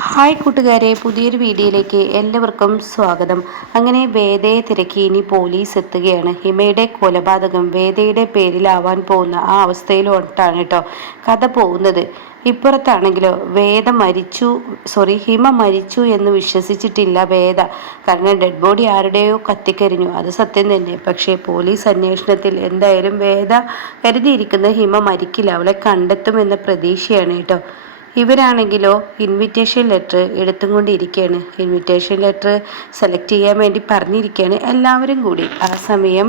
Hi കൂട്ടുകാരെ, പുതിയൊരു വീഡിയോയിലേക്ക് എല്ലാവർക്കും സ്വാഗതം. അങ്ങനെ വേദയെ തിരക്കി ഇനി പോലീസ് എത്തുകയാണ്. ഹിമയുടെ കൊലപാതകം വേദയുടെ പേരിലാവാൻ പോകുന്ന ആ അവസ്ഥയിലോട്ടാണ് കേട്ടോ കഥ പോകുന്നത്. ഇപ്പുറത്താണെങ്കിലോ ഹിമ മരിച്ചു എന്ന് വിശ്വസിച്ചിട്ടില്ല വേദ. കാരണം ഡെഡ് ബോഡി ആരുടെയോ കത്തിക്കരിഞ്ഞു, അത് സത്യം തന്നെ. പക്ഷേ പോലീസ് അന്വേഷണത്തിൽ എന്തായാലും വേദ കരുതിയിരിക്കുന്ന ഹിമ മരിക്കില്ല, അവളെ കണ്ടെത്തുമെന്ന പ്രതീക്ഷയാണ് കേട്ടോ. ഇവരാണെങ്കിലോ ഇൻവിറ്റേഷൻ ലെറ്റർ എടുത്തുകൊണ്ടിരിക്കുകയാണ്. ഇൻവിറ്റേഷൻ ലെറ്റർ സെലക്ട് ചെയ്യാൻ വേണ്ടി പറഞ്ഞിരിക്കുകയാണ് എല്ലാവരും കൂടി. ആ സമയം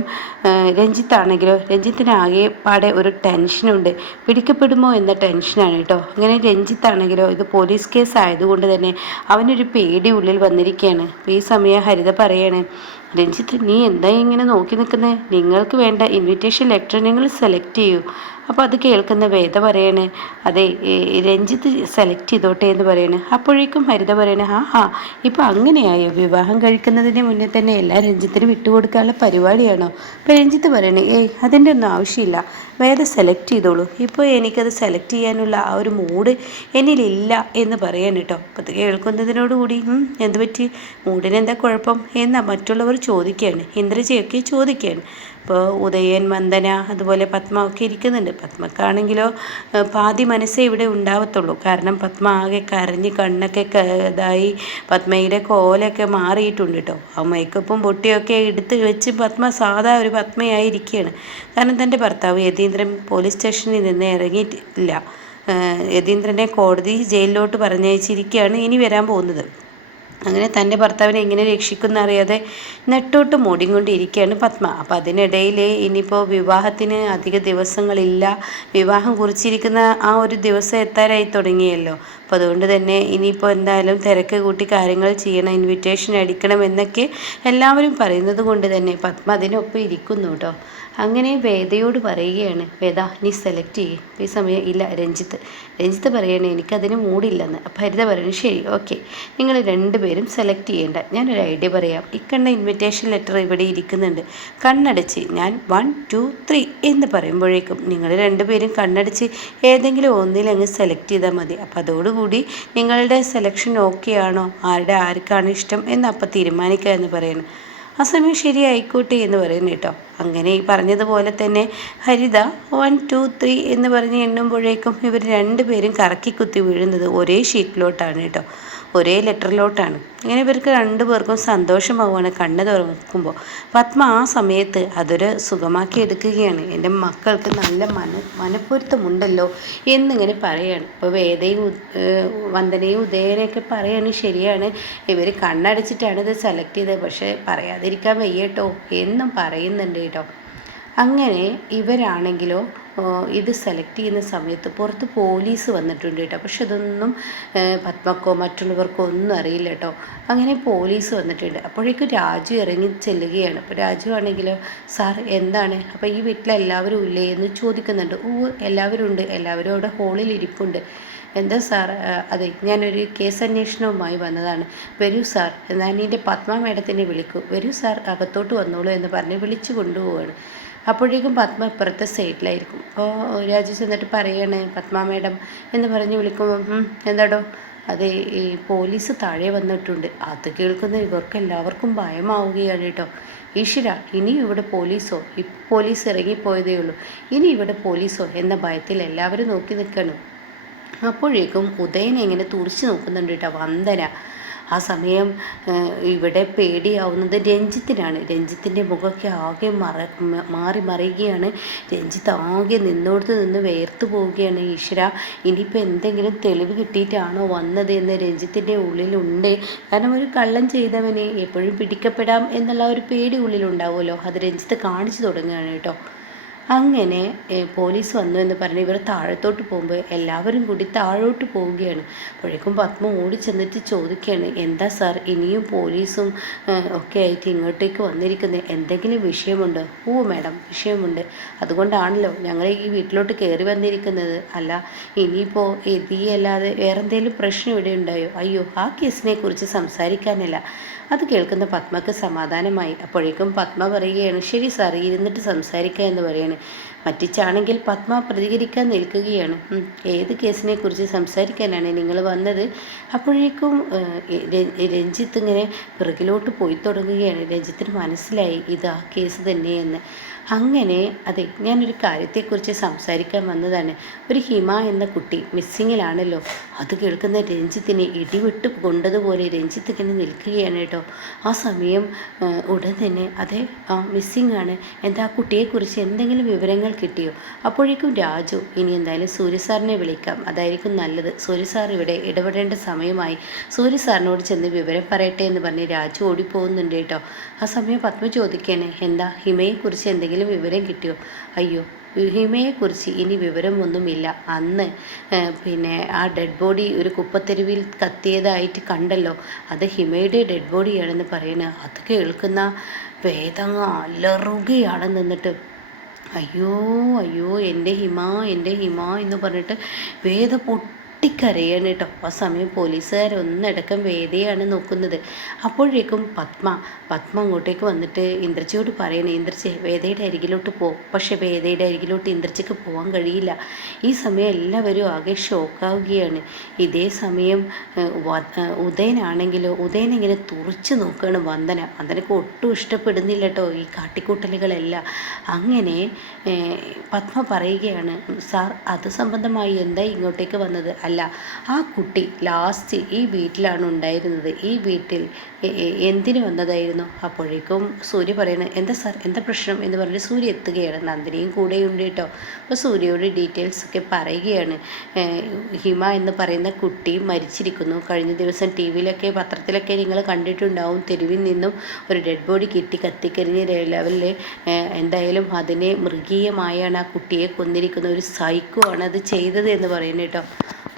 രഞ്ജിത്താണെങ്കിലോ രഞ്ജിത്തിനാകെ പാടെ ഒരു ടെൻഷനുണ്ട്, പിടിക്കപ്പെടുമോ എന്ന ടെൻഷനാണ് കേട്ടോ. അങ്ങനെ രഞ്ജിത്താണെങ്കിലോ ഇത് പോലീസ് കേസ് ആയതുകൊണ്ട് തന്നെ അവനൊരു പേടി ഉള്ളിൽ വന്നിരിക്കുകയാണ്. ഈ സമയം ഹരിത പറയാണ്, രഞ്ജിത്ത് നീ എന്താ ഇങ്ങനെ നോക്കി നിൽക്കുന്നത്? നിങ്ങൾക്ക് വേണ്ട ഇൻവിറ്റേഷൻ ലെറ്റർ നിങ്ങൾ സെലക്ട് ചെയ്യൂ. അപ്പോൾ അത് കേൾക്കുന്ന വേദ പറയാണ്, അതെ രഞ്ജിത്ത് സെലക്ട് ചെയ്തോട്ടെ എന്ന് പറയാണ്. അപ്പോഴേക്കും ഹരിത പറയണേ, ഇപ്പം അങ്ങനെയായോ? വിവാഹം കഴിക്കുന്നതിന് മുന്നേ തന്നെ എല്ലാം രഞ്ജിത്തിന് വിട്ടുകൊടുക്കാനുള്ള പരിപാടിയാണോ? അപ്പോൾ രഞ്ജിത്ത് പറയണേ, അതിൻ്റെ ഒന്നും ആവശ്യമില്ല, വേദ സെലക്ട് ചെയ്തോളൂ. ഇപ്പോൾ എനിക്കത് സെലക്ട് ചെയ്യാനുള്ള ആ ഒരു മൂഡ് എന്നിലില്ല എന്ന് പറയാൻ കേട്ടോ. അപ്പോൾ അത് കേൾക്കുന്നതിനോടുകൂടി എന്ത് പറ്റി, മൂഡിനെന്താ കുഴപ്പം എന്നാ മറ്റുള്ളവർ ചോദിക്കുകയാണ്. ഇന്ദ്രജയൊക്കെ ചോദിക്കുകയാണ്. ഇപ്പോൾ ഉദയൻ, വന്ദന, അതുപോലെ പത്മ ഒക്കെ ഇരിക്കുന്നുണ്ട്. പത്മക്കാണെങ്കിലോ പാതി മനസ്സേ ഇവിടെ ഉണ്ടാവത്തുള്ളൂ. കാരണം പത്മ ആകെ കരഞ്ഞ് കണ്ണൊക്കെ ഇതായി, പത്മയുടെ കോലൊക്കെ മാറിയിട്ടുണ്ട് കേട്ടോ. ആ മേക്കപ്പും പൊട്ടിയൊക്കെ എടുത്ത് വെച്ച് പത്മ സാധാ ഒരു പത്മയായിരിക്കുകയാണ്. കാരണം തൻ്റെ ഭർത്താവ് യതീന്ദ്രൻ പോലീസ് സ്റ്റേഷനിൽ നിന്ന് ഇറങ്ങിയിട്ടില്ല. യതീന്ദ്രനെ കോടതി ജയിലിലോട്ട് പറഞ്ഞയച്ചിരിക്കുകയാണ് ഇനി വരാൻ പോകുന്നത്. അങ്ങനെ തൻ്റെ ഭർത്താവിനെ എങ്ങനെ രക്ഷിക്കുന്ന അറിയാതെ നെട്ടോട്ട് മൂടിക്കൊണ്ടിരിക്കുകയാണ് പത്മ. അപ്പം അതിനിടയിൽ ഇനിയിപ്പോൾ വിവാഹത്തിന് അധിക ദിവസങ്ങളില്ല, വിവാഹം കുറിച്ചിരിക്കുന്ന ആ ഒരു ദിവസം എത്താറായി തുടങ്ങിയല്ലോ. അപ്പോൾ അതുകൊണ്ട് തന്നെ ഇനിയിപ്പോൾ എന്തായാലും തിരക്ക് കൂട്ടി കാര്യങ്ങൾ ചെയ്യണം, ഇൻവിറ്റേഷൻ അടിക്കണം എന്നൊക്കെ എല്ലാവരും പറയുന്നത് കൊണ്ട് തന്നെ പത്മ അതിനൊപ്പം ഇരിക്കുന്നു കേട്ടോ. അങ്ങനെ വേദയോട് പറയുകയാണ്, വേദ നീ സെലക്ട് ചെയ്യേ. ഈ സമയം ഇല്ല രഞ്ജിത്ത് പറയണേ എനിക്കതിന് മൂടില്ലെന്ന്. അപ്പം ഹരിത പറയണേ, ശരി ഓക്കെ, നിങ്ങൾ രണ്ടുപേരും സെലക്ട് ചെയ്യേണ്ട, ഞാനൊരു ഐഡിയ പറയാം. ഇക്കണ്ട ഇൻവിറ്റേഷൻ ലെറ്റർ ഇവിടെ ഇരിക്കുന്നുണ്ട്, കണ്ണടച്ച് ഞാൻ 1 2 3 എന്ന് പറയുമ്പോഴേക്കും നിങ്ങൾ രണ്ടുപേരും കണ്ണടച്ച് ഏതെങ്കിലും ഒന്നിലങ്ങ് സെലക്ട് ചെയ്താൽ മതി. അപ്പം അതോടുകൂടി നിങ്ങളുടെ സെലക്ഷൻ ഓക്കെ ആണോ, ആർക്കാണ് ഇഷ്ടം എന്ന് അപ്പം തീരുമാനിക്കുക എന്ന് പറയുന്നത്. ആ സമയം ശരി ആയിക്കോട്ടെ എന്ന് പറയുന്നു കേട്ടോ. അങ്ങനെ ഈ പറഞ്ഞതുപോലെ തന്നെ ഹരിത 1 2 3 എന്ന് പറഞ്ഞ് എണ്ണുമ്പോഴേക്കും ഇവർ രണ്ടുപേരും കറക്കി കുത്തി വീഴുന്നത് ഒരേ ഷീറ്റിലോട്ടാണ് കേട്ടോ, ഒരേ ലെറ്ററിലോട്ടാണ്. അങ്ങനെ ഇവർക്ക് രണ്ടുപേർക്കും സന്തോഷമാവുകയാണ് കണ്ണ് തുറക്കുമ്പോൾ. പത്മ ആ സമയത്ത് അതൊരു സുഖമാക്കി എടുക്കുകയാണ്. എൻ്റെ മക്കൾക്ക് നല്ല മനപ്പൊരുത്തമുണ്ടല്ലോ എന്നിങ്ങനെ പറയുകയാണ്. ഇപ്പോൾ വേദയും വന്ദനയും ഉദയനെയൊക്കെ പറയാണ്, ശരിയാണ് ഇവർ കണ്ണടച്ചിട്ടാണ് ഇത് സെലക്ട് ചെയ്തത്, പക്ഷേ പറയാതിരിക്കാൻ വയ്യട്ടോ എന്നും പറയുന്നുണ്ട് കേട്ടോ. അങ്ങനെ ഇവരാണെങ്കിലോ ഇത് സെലക്ട് ചെയ്യുന്ന സമയത്ത് പുറത്ത് പോലീസ് വന്നിട്ടുണ്ട് കേട്ടോ. പക്ഷെ അതൊന്നും പത്മക്കോ മറ്റുള്ളവർക്കോ ഒന്നും അറിയില്ല കേട്ടോ. അങ്ങനെ പോലീസ് വന്നിട്ടുണ്ട്. അപ്പോഴേക്കും രാജു ഇറങ്ങി ചെല്ലുകയാണ്. അപ്പോൾ രാജു ആണെങ്കിലോ, സാർ എന്താണ്, അപ്പോൾ ഈ വീട്ടിലെല്ലാവരും ഇല്ലേ എന്ന് ചോദിക്കുന്നുണ്ട്. എല്ലാവരും ഉണ്ട്, എല്ലാവരും അവിടെ ഹോളിൽ ഇരിപ്പുണ്ട്. എന്താ സാർ? അതെ, ഞാനൊരു കേസ് അന്വേഷണവുമായി വന്നതാണ്. വരൂ സാർ, ഞാൻ എൻ്റെ പത്മ മേഡത്തിനെ വിളിക്കൂ, വരൂ സാർ അകത്തോട്ട് വന്നോളൂ എന്ന് പറഞ്ഞ് വിളിച്ചു കൊണ്ടുപോവുകയാണ്. അപ്പോഴേക്കും പത്മ ഇപ്പുറത്തെ സൈഡിലായിരിക്കും. അപ്പോൾ രാജു ചെന്നിട്ട് പറയാണ്, പത്മ മേഡം എന്ന് പറഞ്ഞ് വിളിക്കുമ്പോൾ എന്താടോ, അതെ ഈ പോലീസ് താഴെ വന്നിട്ടുണ്ട്. അത് കേൾക്കുന്ന ഇവർക്ക് എല്ലാവർക്കും ഭയമാവുകയാണ് കേട്ടോ. ഈശ്വര, ഇനിയും ഇവിടെ പോലീസോ? പോലീസ് ഇറങ്ങിപ്പോയതേ ഉള്ളൂ, ഇനി ഇവിടെ പോലീസോ എന്ന ഭയത്തിൽ എല്ലാവരും നോക്കി നിൽക്കണം. അപ്പോഴേക്കും ഉദയനെ ഇങ്ങനെ തുറിച്ച് നോക്കുന്നുണ്ട് കേട്ടോ വന്ദന. ആ സമയം ഇവിടെ പേടിയാവുന്നത് രഞ്ജിത്തിനാണ്. രഞ്ജിത്തിൻ്റെ മുഖമൊക്കെ ആകെ മാറി മറിയുകയാണ്. രഞ്ജിത്ത് ആകെ നിന്നോടത്ത് നിന്ന് വേർത്ത് പോവുകയാണ്. ഈശ്വര, ഇനിയിപ്പോൾ എന്തെങ്കിലും തെളിവ് കിട്ടിയിട്ടാണോ വന്നത് എന്ന് രഞ്ജിത്തിൻ്റെ ഉള്ളിലുണ്ട്. കാരണം ഒരു കള്ളം ചെയ്തവനെ എപ്പോഴും പിടിക്കപ്പെടാം എന്നുള്ള ഒരു പേടി ഉള്ളിലുണ്ടാവുമല്ലോ, അത് രഞ്ജിത്ത് കാണിച്ചു തുടങ്ങുകയാണ് കേട്ടോ. അങ്ങനെ പോലീസ് വന്നു എന്ന് പറഞ്ഞ് ഇവർ താഴത്തോട്ട് പോകുമ്പോൾ എല്ലാവരും കൂടി താഴോട്ട് പോവുകയാണ്. അപ്പോഴേക്കും പത്മ ഓടി ചെന്നിട്ട് ചോദിക്കുകയാണ്, എന്താ സാർ ഇനിയും പോലീസും ഒക്കെ ആയിട്ട് ഇങ്ങോട്ടേക്ക് വന്നിരിക്കുന്നത്, എന്തെങ്കിലും വിഷയമുണ്ടോ? മാഡം വിഷയമുണ്ട്, അതുകൊണ്ടാണല്ലോ ഞങ്ങൾ ഈ വീട്ടിലോട്ട് കയറി വന്നിരിക്കുന്നത്. അല്ല ഇനിയിപ്പോൾ അല്ലാതെ വേറെ എന്തെങ്കിലും പ്രശ്നം ഇവിടെ ഉണ്ടായോ? അയ്യോ, ആ കേസിനെ കുറിച്ച് സംസാരിക്കാനല്ല. അത് കേൾക്കുന്ന പത്മക്ക് സമാധാനമായി. അപ്പോഴേക്കും പത്മ പറയുകയാണ്, ശരി സാർ ഇരുന്നിട്ട് സംസാരിക്കുക എന്ന് പറയുകയാണ്. മറ്റിച്ചാണെങ്കിൽ പത്മ പ്രതികരിക്കാൻ നിൽക്കുകയാണ്. ഏത് കേസിനെ കുറിച്ച് സംസാരിക്കാനാണ് നിങ്ങൾ വന്നത്? അപ്പോഴേക്കും രഞ്ജിത്ത് ഇങ്ങനെ പിറകിലോട്ട് പോയി തുടങ്ങുകയാണ്. രഞ്ജിത്തിന് മനസ്സിലായി ഇത് ആ കേസ് തന്നെയെന്ന്. അങ്ങനെ അതെ, ഞാനൊരു കാര്യത്തെക്കുറിച്ച് സംസാരിക്കാൻ വന്നതാണ്. ഒരു ഹിമ എന്ന കുട്ടി മിസ്സിങ്ങിലാണല്ലോ. അത് കേൾക്കുന്ന രഞ്ജിത്തിന് ഇടിവിട്ട് കൊണ്ടതുപോലെ രഞ്ജിത്ത് ഇങ്ങനെ നിൽക്കുകയാണ് കേട്ടോ. ആ സമയം ഉടൻ തന്നെ അതെ, മിസ്സിങ് ആണ്. എന്താ ആ കുട്ടിയെക്കുറിച്ച് എന്തെങ്കിലും വിവരങ്ങൾ കിട്ടിയോ? അപ്പോഴേക്കും രാജു ഇനി എന്തായാലും സൂര്യ സാറിനെ വിളിക്കാം, അതായിരിക്കും നല്ലത്. സൂര്യ സാർ ഇവിടെ ഇടപെടേണ്ട സമയമായി. സൂര്യ സാറിനോട് ചെന്ന് വിവരം പറയട്ടെ എന്ന് പറഞ്ഞ് രാജു ഓടിപ്പോകുന്നുണ്ട് കേട്ടോ. ആ സമയം പത്മ ചോദിക്കുകയാണ്, എന്താ ഹിമയെക്കുറിച്ച് എന്തെങ്കിലും വിവരം കിട്ടിയോ? അയ്യോ, ഹിമയെക്കുറിച്ച് ഇനി വിവരമൊന്നുമില്ല. അന്ന് പിന്നെ ആ ഡെഡ് ബോഡി ഒരു കുപ്പത്തെരുവിൽ കത്തിയതായിട്ട് കണ്ടല്ലോ, അത് ഹിമയുടെ ഡെഡ് ബോഡിയാണെന്ന് പറയുന്നത്. അത് കേൾക്കുന്ന വേദങ്ങ അലറുകയാണ് നിന്നിട്ട്. അയ്യോ അയ്യോ, എൻ്റെ ഹിമ, എൻ്റെ ഹിമ എന്ന് പറഞ്ഞിട്ട് വേദ പൊട്ടിക്കരയാണ് കേട്ടോ. ആ സമയം പോലീസുകാരൊന്നടക്കം വേദയാണ് നോക്കുന്നത്. അപ്പോഴേക്കും പത്മ അങ്ങോട്ടേക്ക് വന്നിട്ട് ഇന്ദ്രജിയോട് പറയണേ, ഇന്ദ്രജി വേദയുടെ അരികിലോട്ട് പോകും. പക്ഷെ വേദയുടെ അരികിലോട്ട് ഇന്ദ്രജിക്ക് പോകാൻ കഴിയില്ല. ഈ സമയം എല്ലാവരും ആകെ ഷോക്കാവുകയാണ്. ഇതേ സമയം ഉദയനാണെങ്കിലോ, ഉദയൻ ഇങ്ങനെ തുറച്ചു നോക്കുകയാണ് വന്ദനക്ക് ഒട്ടും ഇഷ്ടപ്പെടുന്നില്ല കേട്ടോ ഈ കാട്ടിക്കൂട്ടലുകളെല്ലാം. അങ്ങനെ പത്മ പറയുകയാണ്, സാർ അത് സംബന്ധമായി എന്താ ഇങ്ങോട്ടേക്ക് വന്നത്? അല്ല, ആ കുട്ടി ലാസ്റ്റ് ഈ വീട്ടിലാണ് ഉണ്ടായിരുന്നത്. ഈ വീട്ടിൽ എന്തിനു വന്നതായിരുന്നു? അപ്പോഴേക്കും സൂര്യ പറയണ, എന്താ സാർ, എന്താ പ്രശ്നം എന്ന് പറഞ്ഞ് സൂര്യ എത്തുകയാണ്. നന്ദിനിയും കൂടെയുണ്ട് കേട്ടോ. അപ്പോൾ സൂര്യയോട് ഡീറ്റെയിൽസ് ഒക്കെ പറയുകയാണ്. ഹിമ എന്ന് പറയുന്ന കുട്ടി മരിച്ചിരിക്കുന്നു. കഴിഞ്ഞ ദിവസം ടി വിയിലൊക്കെ പത്രത്തിലൊക്കെ നിങ്ങൾ കണ്ടിട്ടുണ്ടാവും. തെരുവിൽ നിന്നും ഒരു ഡെഡ് ബോഡി കിട്ടി കത്തിക്കരിഞ്ഞ ലെവലിൽ. എന്തായാലും അതിനെ മൃഗീയമായാണ് ആ കുട്ടിയെ കൊന്നിരിക്കുന്ന ഒരു സൈക്കോ ആണ് അത് ചെയ്തത് എന്ന് പറയുന്നത് കേട്ടോ.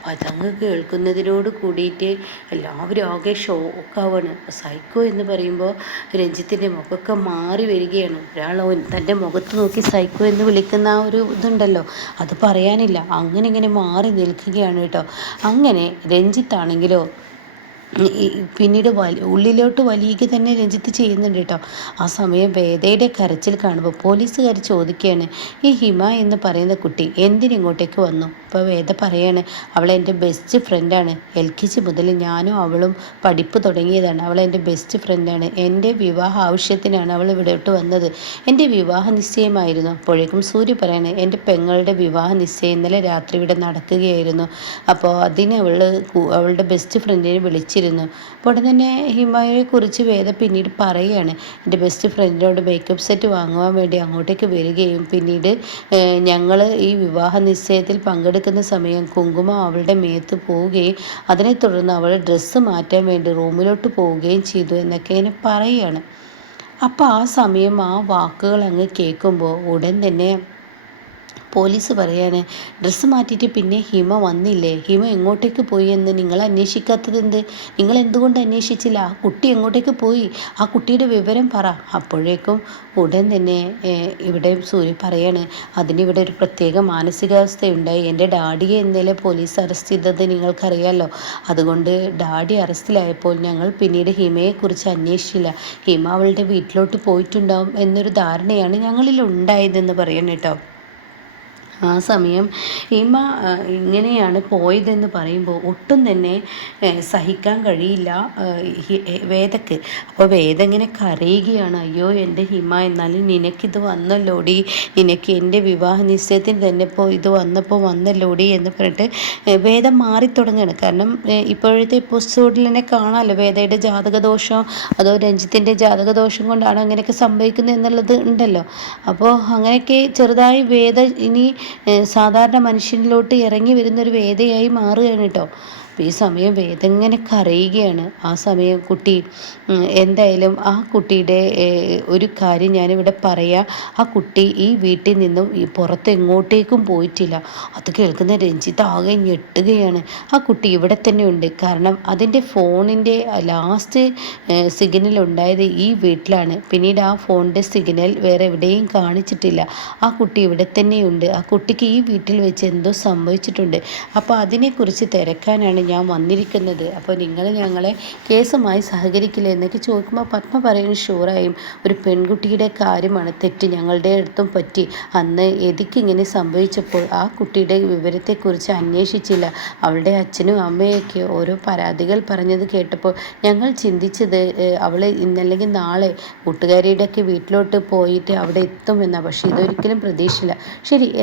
അതങ്ങ് കേൾക്കുന്നതിനോട് കൂടിയിട്ട് എല്ലാവരും ആകെ ഷോക്കാവാണ്. സൈക്കോ എന്ന് പറയുമ്പോൾ രഞ്ജിത്തിൻ്റെ മുഖമൊക്കെ മാറി വരികയാണ്. ഒരാൾ തൻ്റെ മുഖത്ത് നോക്കി സൈക്കോ എന്ന് വിളിക്കുന്ന ആ ഒരു ഇതുണ്ടല്ലോ, അത് പറയാനില്ല. അങ്ങനെ ഇങ്ങനെ മാറി നിൽക്കുകയാണ് കേട്ടോ. അങ്ങനെ രഞ്ജിത്താണെങ്കിലോ പിന്നീട് ഉള്ളിലോട്ട് വലിയുക തന്നെ രഞ്ജിത്ത് ചെയ്യുന്നുണ്ട് കേട്ടോ. ആ സമയം വേദയുടെ കരച്ചിൽ കാണുമ്പോൾ പോലീസുകാർ ചോദിക്കുകയാണ്, ഈ ഹിമ എന്ന് പറയുന്ന കുട്ടി എന്തിനിങ്ങോട്ടേക്ക് വന്നു? അപ്പോൾ വേദ പറയാണ്, അവൾ എൻ്റെ ബെസ്റ്റ് ഫ്രണ്ടാണ്. LKG മുതൽ ഞാനും അവളും പഠിപ്പ് തുടങ്ങിയതാണ്. അവൾ എൻ്റെ ബെസ്റ്റ് ഫ്രണ്ടാണ്. എൻ്റെ വിവാഹ ആവശ്യത്തിനാണ് അവൾ ഇവിടോട്ട് വന്നത്. എൻ്റെ വിവാഹ നിശ്ചയമായിരുന്നു. അപ്പോഴേക്കും സൂര്യ പറയാണ്, എൻ്റെ പെങ്ങളുടെ വിവാഹ നിശ്ചയം ഇന്നലെ രാത്രി ഇവിടെ നടക്കുകയായിരുന്നു. അപ്പോൾ അതിന് അവളുടെ ബെസ്റ്റ് ഫ്രണ്ടിനെ വിളിച്ചിരുന്നു. അപ്പോൾ ഉടൻ തന്നെ ഹിമയെക്കുറിച്ച് വേദ പിന്നീട് പറയുകയാണ്, എൻ്റെ ബെസ്റ്റ് ഫ്രണ്ടിനോട് മേക്കപ്പ് സെറ്റ് വാങ്ങുവാൻ വേണ്ടി അങ്ങോട്ടേക്ക് വരികയും പിന്നീട് ഞങ്ങൾ ഈ വിവാഹ നിശ്ചയത്തിൽ പങ്കെടുക്കുന്ന സമയം കുങ്കുമം അവളുടെ മേത്ത് പോവുകയും അതിനെ തുടർന്ന് അവൾ ഡ്രസ്സ് മാറ്റാൻ വേണ്ടി റൂമിലോട്ട് പോവുകയും ചെയ്തു എന്നൊക്കെ ഇങ്ങനെ പറയുകയാണ്. അപ്പോൾ ആ സമയം ആ വാക്കുകൾ അങ്ങ് കേൾക്കുമ്പോൾ ഉടൻ തന്നെ പോലീസ് പറയാണ്, ഡ്രസ്സ് മാറ്റിയിട്ട് പിന്നെ ഹിമ വന്നില്ലേ? ഹിമ എങ്ങോട്ടേക്ക് പോയി എന്ന് നിങ്ങൾ അന്വേഷിക്കാത്തത് എന്ത്? നിങ്ങൾ എന്തുകൊണ്ട് അന്വേഷിച്ചില്ല? ആ കുട്ടി എങ്ങോട്ടേക്ക് പോയി? ആ കുട്ടിയുടെ വിവരം പറ. അപ്പോഴേക്കും ഉടൻ തന്നെ ഇവിടെ സൂര്യ പറയാണ്, അതിനിവിടെ ഒരു പ്രത്യേക മാനസികാവസ്ഥയുണ്ടായി. എൻ്റെ ഡാഡിയെ ഇന്നലെ പോലീസ് അറസ്റ്റ് ചെയ്തത് നിങ്ങൾക്കറിയാമല്ലോ. അതുകൊണ്ട് ഡാഡി അറസ്റ്റിലായപ്പോൾ ഞങ്ങൾ പിന്നീട് ഹിമയെക്കുറിച്ച് അന്വേഷിച്ചില്ല. ഹിമ അവളുടെ വീട്ടിലോട്ട് പോയിട്ടുണ്ടാവും എന്നൊരു ധാരണയാണ് ഞങ്ങളിൽ ഉണ്ടായതെന്ന് പറയണം കേട്ടോ. ആ സമയം ഹിമ ഇങ്ങനെയാണ് പോയതെന്ന് പറയുമ്പോൾ ഒട്ടും തന്നെ സഹിക്കാൻ കഴിയില്ല വേദക്ക്. അപ്പോൾ വേദ ഇങ്ങനെ കരയുകയാണ്, അയ്യോ എൻ്റെ ഹിമ, എന്നാലും നിനക്കിത് വന്നല്ലോടി, നിനക്ക് എൻ്റെ വിവാഹ നിശ്ചയത്തിന് തന്നെ ഇത് വന്നല്ലോടി എന്ന് പറഞ്ഞിട്ട് വേദ മാറിത്തുടങ്ങുകയാണ്. കാരണം ഇപ്പോഴത്തെ എപ്പിസോഡിൽ തന്നെ കാണാമല്ലോ വേദയുടെ ജാതകദോഷം അതോ രഞ്ജിത്തിൻ്റെ ജാതകദോഷം കൊണ്ടാണ് അങ്ങനെയൊക്കെ സംഭവിക്കുന്നത് എന്നുള്ളത് ഉണ്ടല്ലോ. അപ്പോൾ അങ്ങനെയൊക്കെ ചെറുതായി വേദ ഇനി സാധാരണ മനുഷ്യനിലോട്ട് ഇറങ്ങി വരുന്നൊരു വേദയായി മാറുകയാണ് കേട്ടോ. അപ്പോൾ ഈ സമയം വേദ ഇങ്ങനെ കരയുകയാണ്. ആ സമയം കുട്ടി എന്തായാലും ആ കുട്ടിയുടെ ഒരു കാര്യം ഞാനിവിടെ പറയാം. ആ കുട്ടി ഈ വീട്ടിൽ നിന്നും പുറത്ത് എങ്ങോട്ടേക്കും പോയിട്ടില്ല. അത് കേൾക്കുന്ന രഞ്ജിത്ത് ആകെ ഞെട്ടുകയാണ്. ആ കുട്ടി ഇവിടെ തന്നെ ഉണ്ട്. കാരണം അതിൻ്റെ ഫോണിൻ്റെ ലാസ്റ്റ് സിഗ്നൽ ഉണ്ടായത് ഈ വീട്ടിലാണ്. പിന്നീട് ആ ഫോണിൻ്റെ സിഗ്നൽ വേറെ എവിടെയും കാണിച്ചിട്ടില്ല. ആ കുട്ടി ഇവിടെ തന്നെയുണ്ട്. ആ കുട്ടിക്ക് ഈ വീട്ടിൽ വെച്ച് എന്തോ സംഭവിച്ചിട്ടുണ്ട്. അപ്പോൾ അതിനെക്കുറിച്ച് തിരക്കാനാണ് ഞാൻ വന്നിരിക്കുന്നത്. അപ്പോൾ നിങ്ങൾ ഞങ്ങളെ കേസുമായി സഹകരിക്കില്ല എന്നൊക്കെ ചോദിക്കുമ്പോൾ പത്മ പറയുന്നു, ഷുവറായും ഒരു പെൺകുട്ടിയുടെ കാര്യമാണ് തെറ്റ് ഞങ്ങളുടെ അടുത്തും പറ്റി. അന്ന് ഇങ്ങനെ സംഭവിച്ചപ്പോൾ ആ കുട്ടിയുടെ വിവരത്തെക്കുറിച്ച് അന്വേഷിച്ചില്ല. അവളുടെ അച്ഛനും അമ്മയൊക്കെ ഓരോ പരാതികൾ പറഞ്ഞത് കേട്ടപ്പോൾ ഞങ്ങൾ ചിന്തിച്ചത് അവൾ ഇന്നല്ലെങ്കിൽ നാളെ കൂട്ടുകാരിയുടെയൊക്കെ വീട്ടിലോട്ട് പോയിട്ട് അവിടെ എത്തുമെന്നാണ്. പക്ഷേ ഇതൊരിക്കലും പ്രതീക്ഷയില്ല.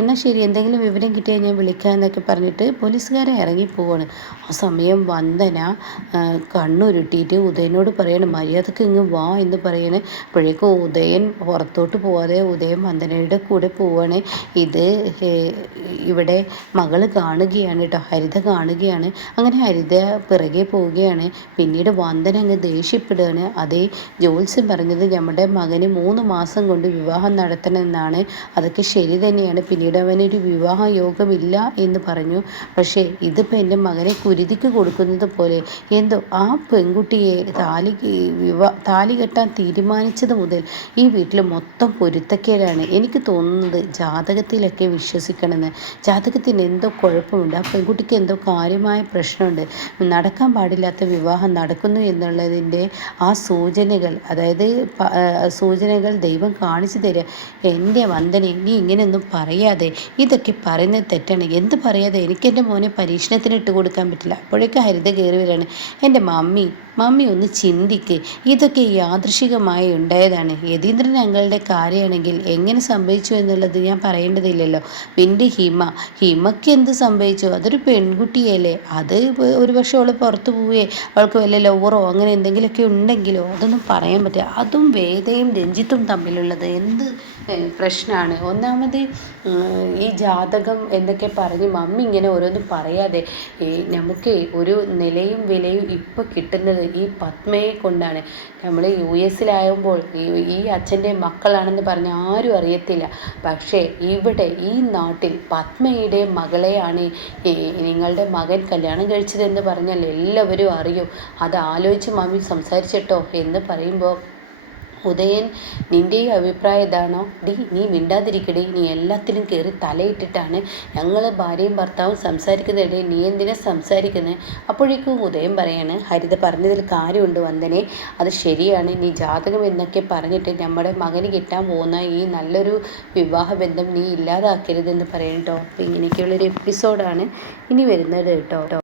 എന്നാൽ ശരി, എന്തെങ്കിലും വിവരം കിട്ടിയാൽ ഞാൻ വിളിക്കാമെന്നൊക്കെ പറഞ്ഞിട്ട് പോലീസുകാരെ ഇറങ്ങിപ്പോവാണ്. ആ സമയം വന്ദന കണ്ണുരുട്ടിയിട്ട് ഉദയനോട് പറയണം, മര്യാദക്ക് ഇങ്ങ് വാ എന്ന് പറയണേ. അപ്പോഴേക്കും ഉദയൻ പുറത്തോട്ട് പോവാതെ ഉദയൻ വന്ദനയുടെ കൂടെ പോവാണ്. ഇത് ഇവിടെ മകള് കാണുകയാണ് കേട്ടോ, ഹരിത കാണുകയാണ്. അങ്ങനെ ഹരിത പിറകെ പോവുകയാണ്. പിന്നീട് വന്ദന അങ്ങ് ദേഷ്യപ്പെടുകയാണ്. അതേ, ജോത്സ്യം പറഞ്ഞത് നമ്മുടെ മകന് 3 മാസം കൊണ്ട് വിവാഹം നടത്തണമെന്നാണ്. അതൊക്കെ ശരി തന്നെയാണ്. പിന്നീട് അവനൊരു വിവാഹ യോഗമില്ല എന്ന് പറഞ്ഞു. പക്ഷേ ഇതിപ്പോൾ എൻ്റെ മകനെ കുരുതിക്ക് കൊടുക്കുന്നത് പോലെ എന്തോ ആ പെൺകുട്ടിയെ താലി കെട്ടാൻ തീരുമാനിച്ചത് മുതൽ ഈ വീട്ടിൽ മൊത്തം പൊരുത്തക്കേടാണ്. എനിക്ക് തോന്നുന്നത് ജാതകത്തിലൊക്കെ വിശ്വസിക്കണമെന്ന്. ജാതകത്തിന് എന്തോ കുഴപ്പമുണ്ട്, ആ പെൺകുട്ടിക്ക് എന്തോ കാര്യമായ പ്രശ്നമുണ്ട്. നടക്കാൻ പാടില്ലാത്ത വിവാഹം നടക്കുന്നു എന്നുള്ളതിൻ്റെ ആ സൂചനകൾ, അതായത് സൂചനകൾ ദൈവം കാണിച്ചു തരിക. എൻ്റെ വന്ദനെ, നീ ഇങ്ങനെയൊന്നും പറയാതെ, ഇതൊക്കെ പറയുന്നത് തെറ്റാണ്. എന്ത് പറയാതെ എനിക്ക് എൻ്റെ മോനെ പരീക്ഷണത്തിന് ഇട്ട് കൊടുക്കാൻ പറ്റില്ല. അപ്പോഴേക്ക് ഹരിത കയറി വരികയാണ്. എൻ്റെ മമ്മി ഒന്ന് ചിന്തിക്ക്, ഇതൊക്കെ യാദൃശികമായി ഉണ്ടായതാണ്. യതീന്ദ്രൻ അങ്ങളുടെ കാര്യമാണെങ്കിൽ എങ്ങനെ സംഭവിച്ചു എന്നുള്ളത് ഞാൻ പറയേണ്ടതില്ലല്ലോ. പിന്നെ ഹിമയ്ക്ക് എന്ത് സംഭവിച്ചു? അതൊരു പെൺകുട്ടിയല്ലേ, അത് ഒരു പക്ഷേ അവൾ പുറത്ത് പോവുകയെ അവൾക്ക് വല്ല ലവറോ അങ്ങനെ എന്തെങ്കിലുമൊക്കെ ഉണ്ടെങ്കിലോ അതൊന്നും പറയാൻ പറ്റില്ല. അതും വേദയും രഞ്ജിത്തും തമ്മിലുള്ളത് എന്ത് പ്രശ്നമാണ്? ഒന്നാമത് ഈ ജാതകം എന്നൊക്കെ പറഞ്ഞ് മമ്മി ഇങ്ങനെ ഓരോന്നും പറയാതെ നമുക്ക് ഒരു നിലയും വിലയും ഇപ്പോൾ കിട്ടുന്നത് ഈ പത്മയെ കൊണ്ടാണ്. നമ്മൾ US-ലാകുമ്പോൾ ഈ അച്ഛൻ്റെ മക്കളാണെന്ന് പറഞ്ഞ് ആരും അറിയത്തില്ല. പക്ഷേ ഇവിടെ ഈ നാട്ടിൽ പത്മയുടെ മകളെയാണ് നിങ്ങളുടെ മകൻ കല്യാണം കഴിച്ചതെന്ന് പറഞ്ഞാൽ എല്ലാവരും അറിയും. അത് ആലോചിച്ച് മമ്മി സംസാരിച്ചിട്ടോ എന്ന് പറയുമ്പോൾ ഉദയൻ, നിൻ്റെ ഈ അഭിപ്രായം ഇതാണോ? നീ മിണ്ടാതിരിക്കടി, നീ എല്ലാത്തിനും കയറി തലയിട്ടിട്ടാണ് ഞങ്ങൾ ഭാര്യയും ഭർത്താവും സംസാരിക്കുന്നതിടെ നീ എന്തിനാ സംസാരിക്കുന്നത്? അപ്പോഴേക്കും ഉദയൻ പറയാണ്, ഹരിത പറഞ്ഞതിൽ കാര്യമുണ്ട് വന്ദനെ, അത് ശരിയാണ്. നീ ജാതകം എന്നൊക്കെ പറഞ്ഞിട്ട് നമ്മുടെ മകന് കിട്ടാൻ പോകുന്ന ഈ നല്ലൊരു വിവാഹബന്ധം നീ ഇല്ലാതാക്കരുതെന്ന് പറയണം കേട്ടോ. അപ്പോൾ ഇങ്ങനെയൊക്കെയുള്ളൊരു എപ്പിസോഡാണ് ഇനി വരുന്നത് കേട്ടോ.